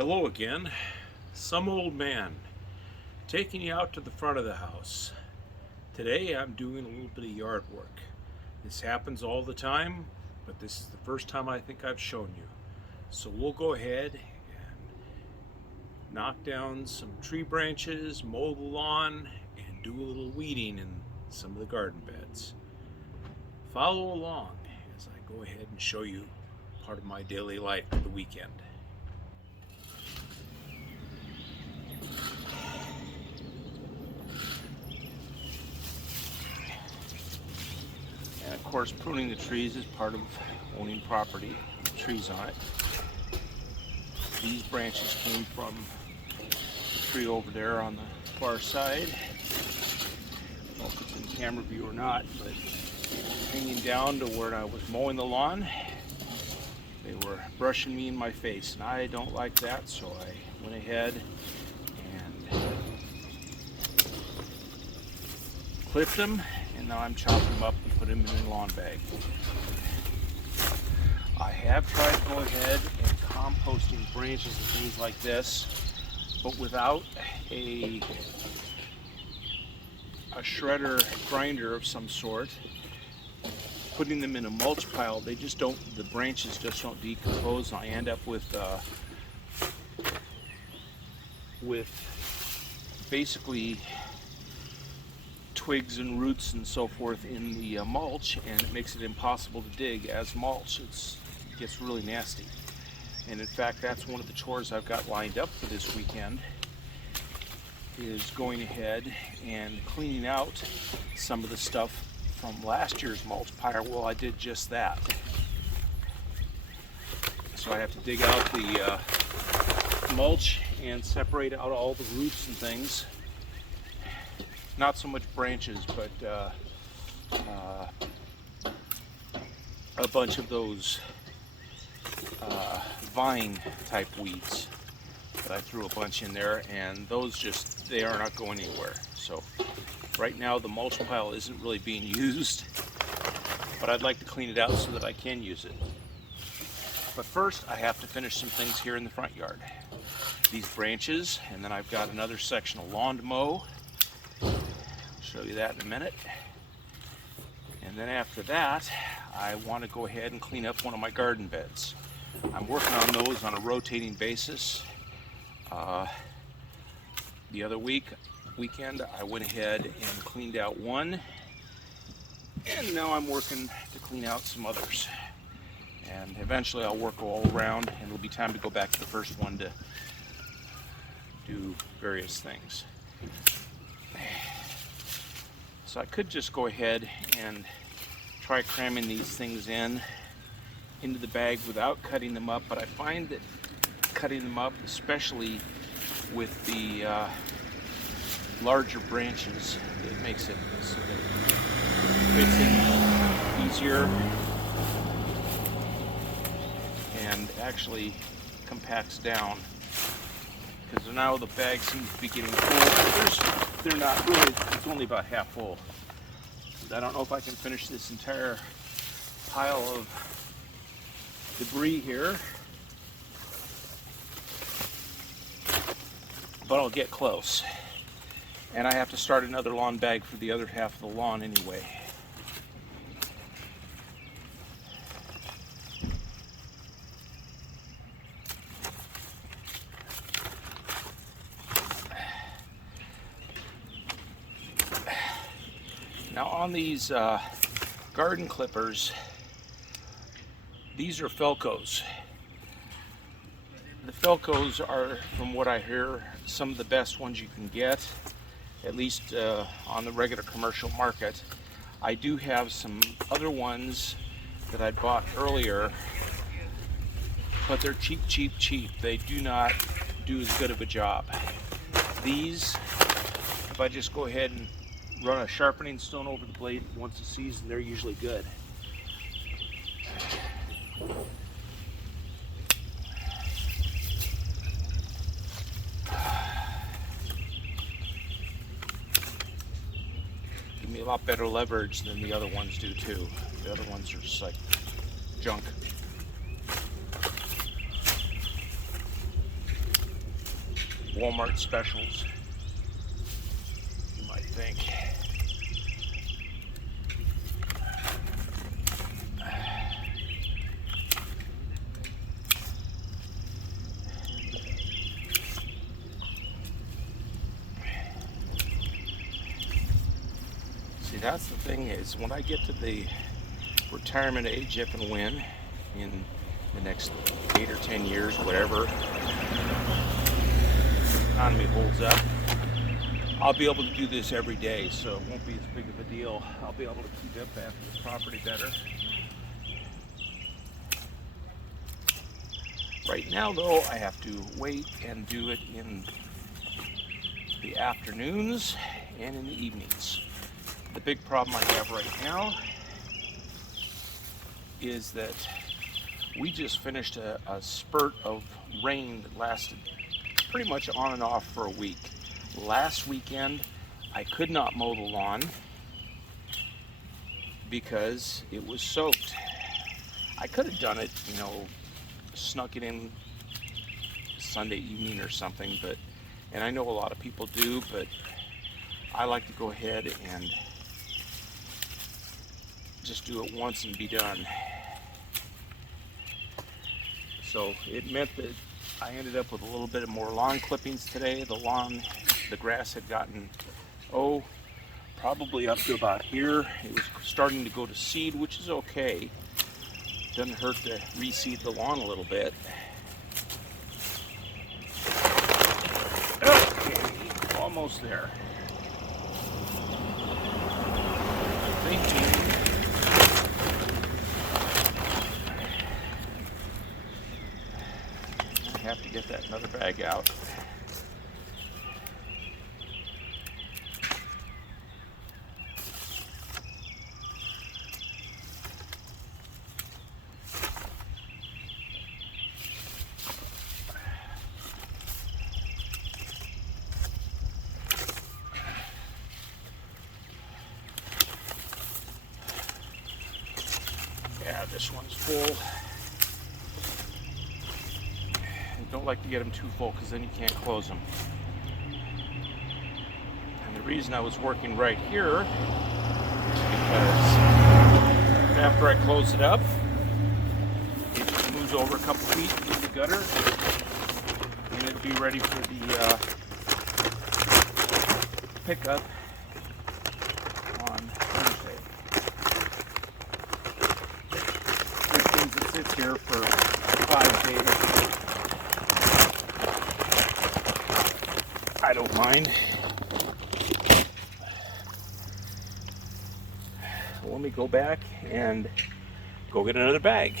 Hello again. Some old man taking you out to the front of the house. Today I'm doing a little bit of yard work. This happens all the time, but this is the first time I think I've shown you. So we'll go ahead and knock down some tree branches, mow the lawn, and do a little weeding in some of the garden beds. Follow along as I go ahead and show you part of my daily life for the weekend. And of course, pruning the trees is part of owning property with trees on it. These branches came from the tree over there on the far side. I don't know if it's in camera view or not, but hanging down to where I was mowing the lawn, they were brushing me in my face, and I don't like that, so I went ahead and clipped them, and now I'm chopping them up and putting them in a lawn bag. I have tried to go ahead and composting branches and things like this, but without a shredder grinder of some sort. Putting them in a mulch pile, the branches just don't decompose, and I end up with basically twigs and roots and so forth in the mulch, and it makes it impossible to dig as mulch. It gets really nasty. And in fact, that's one of the chores I've got lined up for this weekend, is going ahead and cleaning out some of the stuff from last year's mulch pile. Well, I did just that. So I have to dig out the mulch and separate out all the roots and things. Not so much branches, but a bunch of those vine type weeds that I threw a bunch in there, and those they are not going anywhere. So right now the mulch pile isn't really being used, but I'd like to clean it out so that I can use it. But first I have to finish some things here in the front yard. These branches, and then I've got another section of lawn to mow. I'll show you that in a minute. And then after that, I want to go ahead and clean up one of my garden beds. I'm working on those on a rotating basis. The other weekend, I went ahead and cleaned out one, and now I'm working to clean out some others. And eventually I'll work all around, and it'll be time to go back to the first one to do various things. So I could just go ahead and try cramming these things into the bag without cutting them up, but I find that cutting them up, especially with the larger branches, it makes it so that it fits in easier and actually compacts down, because now the bag seems to be getting full. They're not really, it's only about half full. I don't know if I can finish this entire pile of debris here, but I'll get close. And I have to start another lawn bag for the other half of the lawn anyway. Now on these garden clippers, these are Felcos. The Felcos are, from what I hear, some of the best ones you can get, at least on the regular commercial market. I do have some other ones that I bought earlier, but they're cheap. They do not do as good of a job. These, if I just go ahead and run a sharpening stone over the blade once a season, they're usually good. Give me a lot better leverage than the other ones do too. The other ones are just like junk. Walmart specials, you might think. See, that's the thing is, when I get to the retirement age, if and when, in the next 8 or 10 years, whatever the economy holds up, I'll be able to do this every day, so it won't be as big of a deal. I'll be able to keep up after the property better. Right now, though, I have to wait and do it in the afternoons and in the evenings. The big problem I have right now is that we just finished a spurt of rain that lasted pretty much on and off for a week. Last weekend, I could not mow the lawn because it was soaked. I could have done it, snuck it in Sunday evening or something, and I know a lot of people do, but I like to go ahead and just do it once and be done. So it meant that I ended up with a little bit more lawn clippings today. The grass had gotten, probably up to about here. It was starting to go to seed, which is okay. Doesn't hurt to reseed the lawn a little bit. Okay, almost there. Thinking I have to get that another bag out. Yeah, this one's full. Don't like to get them too full because then you can't close them. And the reason I was working right here is because after I close it up, it just moves over a couple feet in the gutter and it'll be ready for the pickup on Thursday. Which means it sits here for 5 days. I don't mind. Let me go back and go get another bag.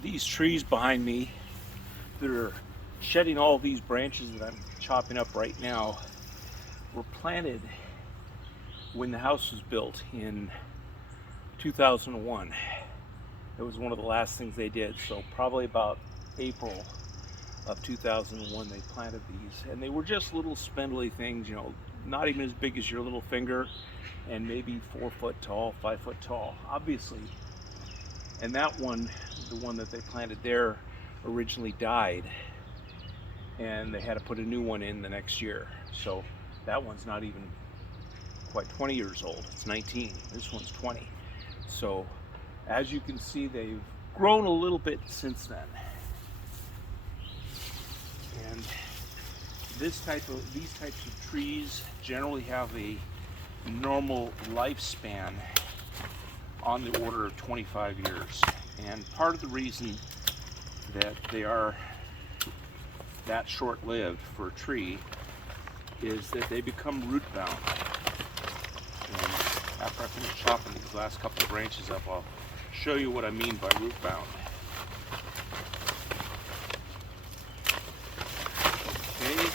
These trees behind me that are shedding all these branches that I'm chopping up right now were planted when the house was built in 2001. It was one of the last things they did, so probably about April of 2001 they planted these, and they were just little spindly things, not even as big as your little finger, and maybe 4 foot tall, 5 foot tall, obviously. And that one, the one that they planted there, originally died, and they had to put a new one in the next year. So that one's not even quite 20 years old. It's 19. This one's 20. So as you can see, they've grown a little bit since then. And these types of trees generally have a normal lifespan on the order of 25 years. And part of the reason that they are that short-lived for a tree is that they become root bound. And after I finish chopping these last couple of branches up, I'll show you what I mean by root bound. Okay.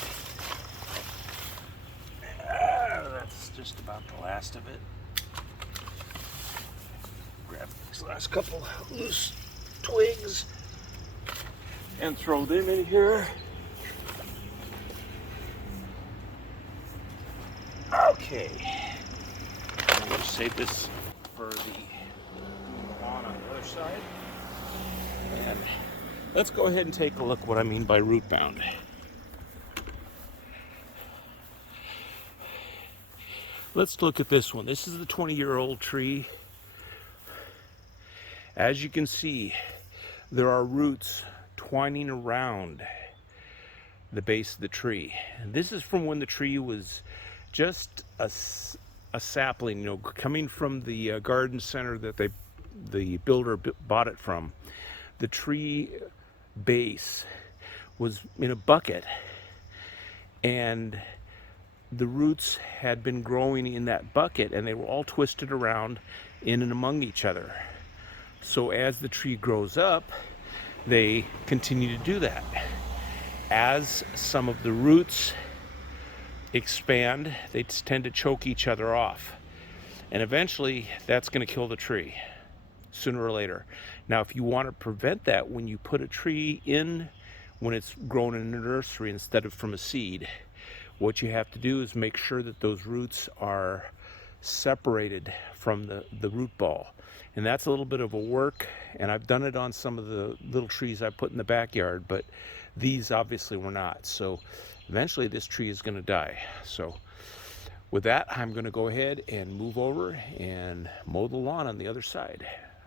That's just about the last of it. Grab these last couple loose twigs and throw them in here. Okay. I'm going to save this for the lawn on the other side. And let's go ahead and take a look what I mean by root bound. Let's look at this one. This is the 20-year-old tree. As you can see, there are roots twining around the base of the tree. And this is from when the tree was just a sapling, you know, coming from the garden center that the builder bought it from. The tree base was in a bucket, and the roots had been growing in that bucket, and they were all twisted around in and among each other. So as the tree grows up, they continue to do that. As some of the roots expand, they tend to choke each other off. And eventually, that's going to kill the tree, sooner or later. Now, if you want to prevent that, when you put a tree in, when it's grown in a nursery instead of from a seed, what you have to do is make sure that those roots are separated from the root ball. And that's a little bit of a work, and I've done it on some of the little trees I put in the backyard, but these obviously were not. So eventually this tree is going to die. So with that, I'm going to go ahead and move over and mow the lawn on the other side.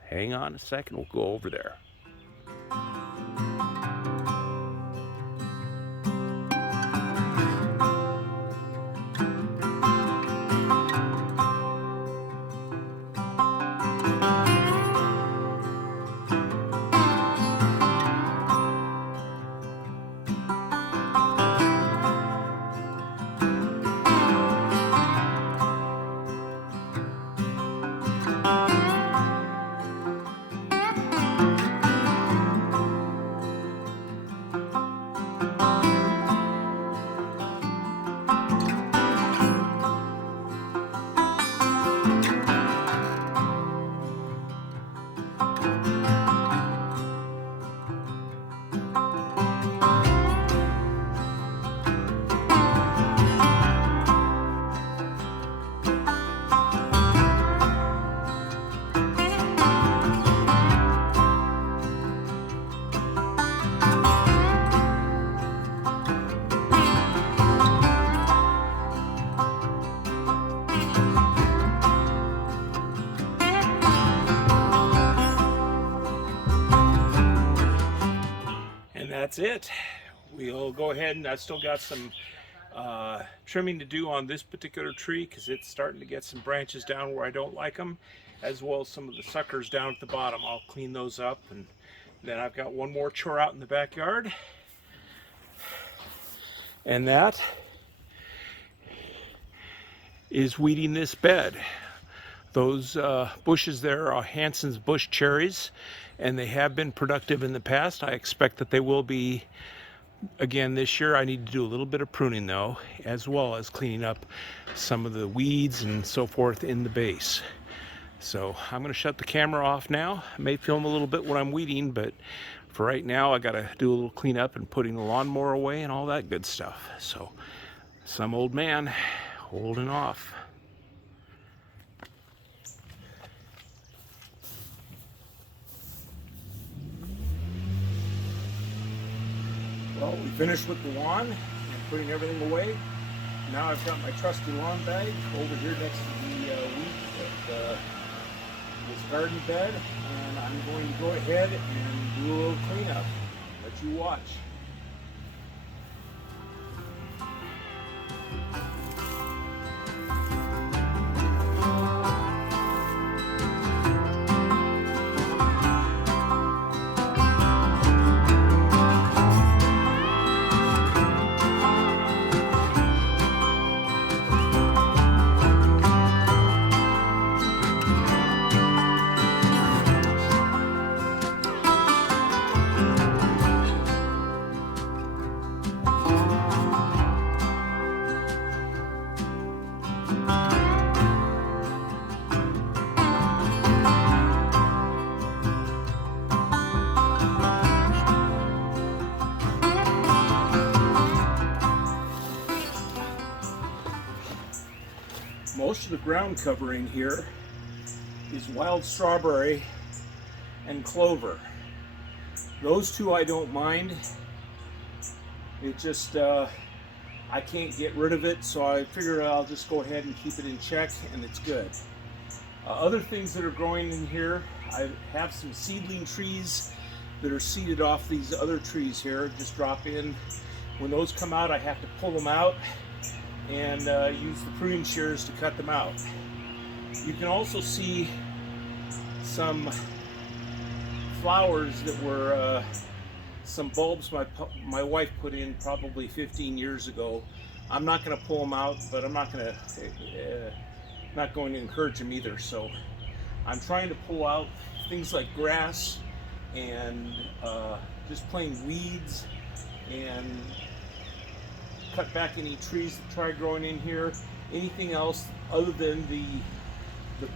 Hang on a second, we'll go over there. That's it. We'll go ahead, and I still got some trimming to do on this particular tree because it's starting to get some branches down where I don't like them, as well as some of the suckers down at the bottom. I'll clean those up, and then I've got one more chore out in the backyard, and that is weeding this bed. Those bushes there are Hanson's bush cherries, and they have been productive in the past. I expect that they will be again this year. I need to do a little bit of pruning though, as well as cleaning up some of the weeds and so forth in the base. So I'm going to shut the camera off now. I may film a little bit when I'm weeding, but for right now I got to do a little cleanup and putting the lawnmower away and all that good stuff. So some old man holding off. Well, we finished with the lawn and putting everything away. Now I've got my trusty lawn bag over here next to the weed at this garden bed, and I'm going to go ahead and do a little cleanup. Let you watch. Most of the ground covering here is wild strawberry and clover. Those two I don't mind. It just, I can't get rid of it, so I figured I'll just go ahead and keep it in check, and it's good. Other things that are growing in here, I have some seedling trees that are seeded off these other trees here. Just drop in. When those come out, I have to pull them out and use the pruning shears to cut them out. You can also see some flowers that were some bulbs my wife put in probably 15 years ago. I'm not going to pull them out, but I'm not going to encourage them either. So I'm trying to pull out things like grass and just plain weeds, and cut back any trees that try growing in here. Anything else other than the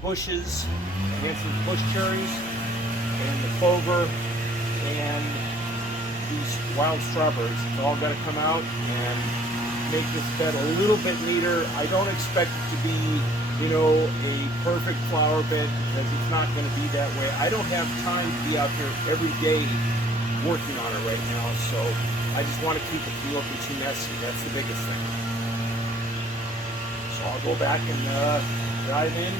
bushes, the Hanson bush cherries, and the clover, and these wild strawberries. It's all got to come out and make this bed a little bit neater. I don't expect it to be, you know, a perfect flower bed, because it's not going to be that way. I don't have time to be out there every day working on it right now, so I just want to keep it from looking too messy. That's the biggest thing. So I'll go back and dive in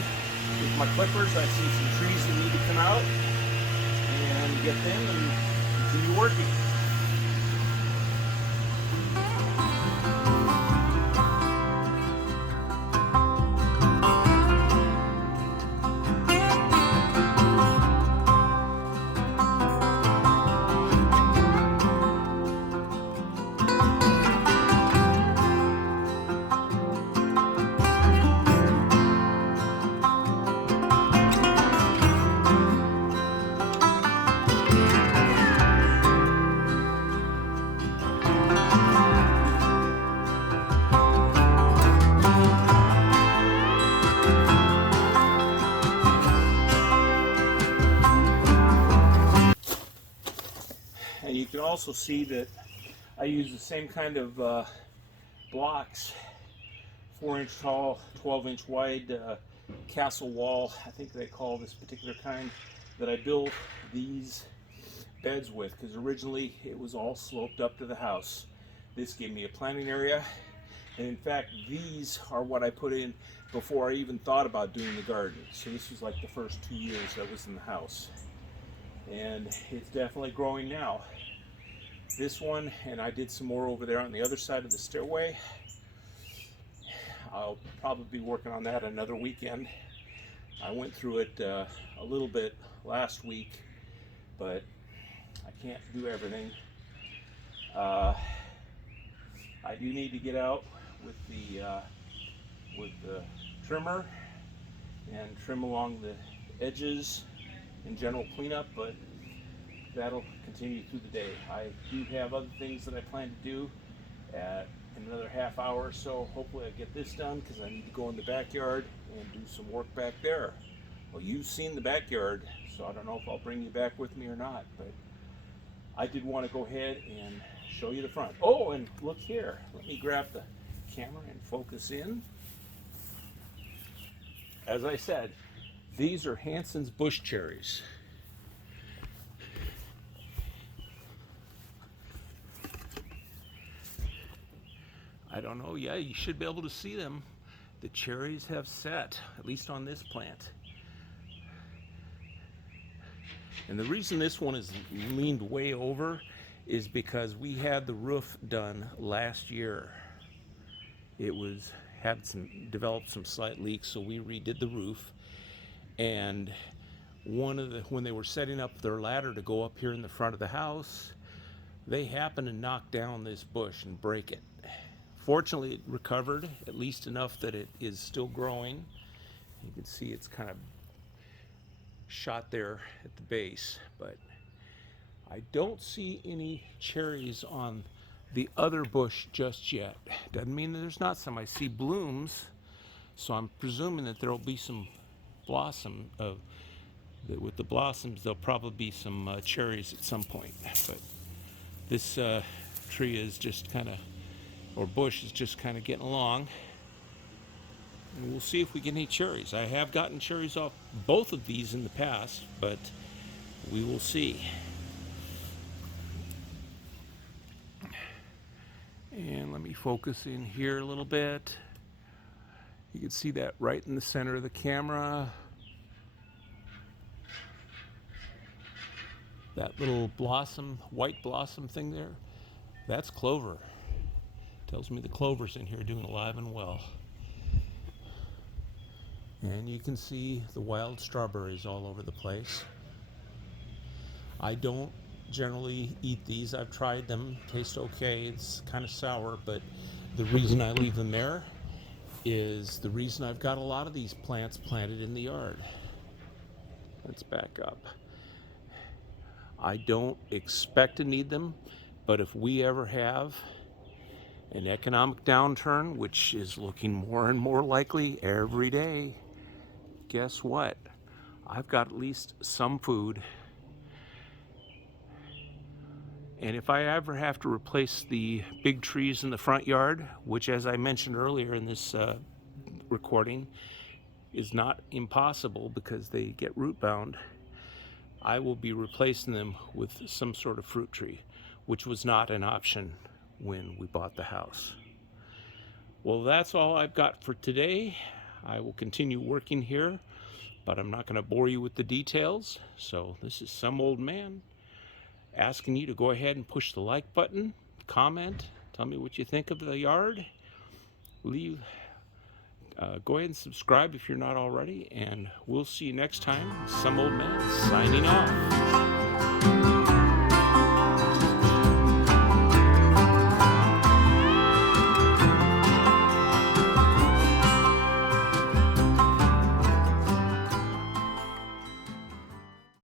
with my clippers. I see some trees that need to come out, and get them and continue working. And you can also see that I use the same kind of blocks, 4-inch tall, 12-inch wide castle wall, I think they call this particular kind, that I built these beds with, because originally it was all sloped up to the house. This gave me a planting area, and in fact these are what I put in before I even thought about doing the garden. So this was like the first 2 years I was in the house, and it's definitely growing now. This one, and I did some more over there on the other side of the stairway. I'll probably be working on that another weekend. I went through it a little bit last week, but I can't do everything. I do need to get out with the trimmer and trim along the edges and general cleanup, but that'll continue through the day. I do have other things that I plan to do at another half hour or so. Hopefully I get this done, because I need to go in the backyard and do some work back there. Well, you've seen the backyard, so I don't know if I'll bring you back with me or not, but I did want to go ahead and show you the front. Oh, and look here. Let me grab the camera and focus in. As I said, these are Hanson's bush cherries. I don't know, yeah, you should be able to see them. The cherries have set, at least on this plant. And the reason this one is leaned way over is because we had the roof done last year. It developed some slight leaks, so we redid the roof. And when they were setting up their ladder to go up here in the front of the house, they happened to knock down this bush and break it. Fortunately, it recovered, at least enough that it is still growing. You can see it's kind of shot there at the base, but I don't see any cherries on the other bush just yet. Doesn't mean that there's not some. I see blooms, so I'm presuming that there will be some blossom. With the blossoms, there'll probably be some cherries at some point. But this tree is just kind of, or bush is just kind of getting along. And we'll see if we get any cherries. I have gotten cherries off both of these in the past, but we will see. And let me focus in here a little bit. You can see that right in the center of the camera. That little blossom, white blossom thing there, that's clover. Tells me the clover's in here doing alive and well. And you can see the wild strawberries all over the place. I don't generally eat these. I've tried them, taste okay. It's kind of sour, but the reason I leave them there is the reason I've got a lot of these plants planted in the yard. Let's back up. I don't expect to need them, but if we ever have an economic downturn, which is looking more and more likely every day, guess what? I've got at least some food. And if I ever have to replace the big trees in the front yard, which as I mentioned earlier in this recording, is not impossible because they get root bound, I will be replacing them with some sort of fruit tree, which was not an option when we bought the house. Well, that's all I've got for today. I will continue working here, but I'm not going to bore you with the details. So this is some old man asking you to go ahead and push the like button, comment, tell me what you think of the yard. Go ahead and subscribe if you're not already, and we'll see you next time. Some old man signing off.